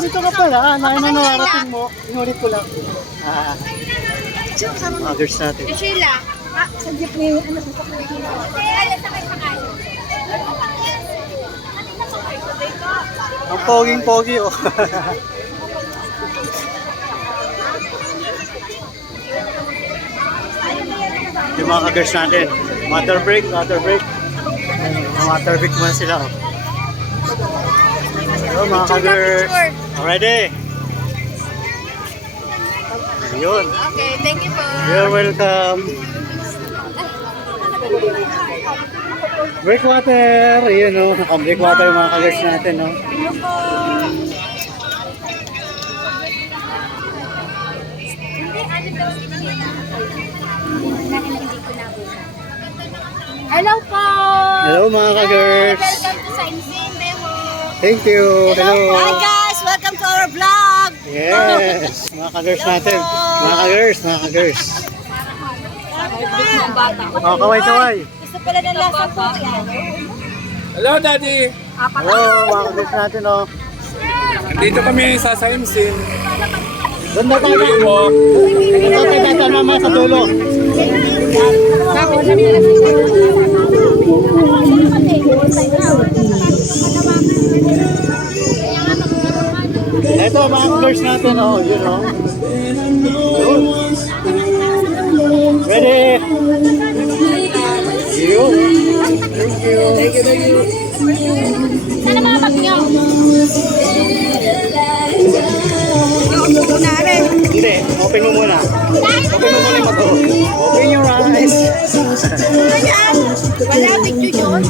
nandito ka pala. Nakarating mo. Inulit ko lang. Others natin. Sheila. Sa jeep ni, ano, sa sakay. Sakay. Ang poging-pogi, oh. Yung mga ka-girls natin. Water break. Water break muna sila, oh. Hello, mga ka-girls. Ready? Ayun. Okay, thank you po. You're welcome. Breakwater. Ayun, oh. Naka-breakwater yung mga ka-girls natin, oh. Hello po! Hello, mga ka-girls. Welcome to Sainzin, Memo. Thank you. Hello. Hi guys! Welcome to our vlog! Yes. Mga ka-girls natin. Mga ka-girls. Oh, kaway. Gusto pala ng lasa po. Hello, Daddy! Hello, mga ka-girls natin, oh. Dito kami sa Saimsin. Doon na tayo. Tuloy mo. Doon tayo tayo mamaya sa dulo. Ito, mga ka-girls natin, oh. Yun, oh. Yun. Ready? Yun. Thank you. Sana mga bag nyo? Hindi, open mo muna. Open mo muna yung mata. Open your eyes. Wala picture yun.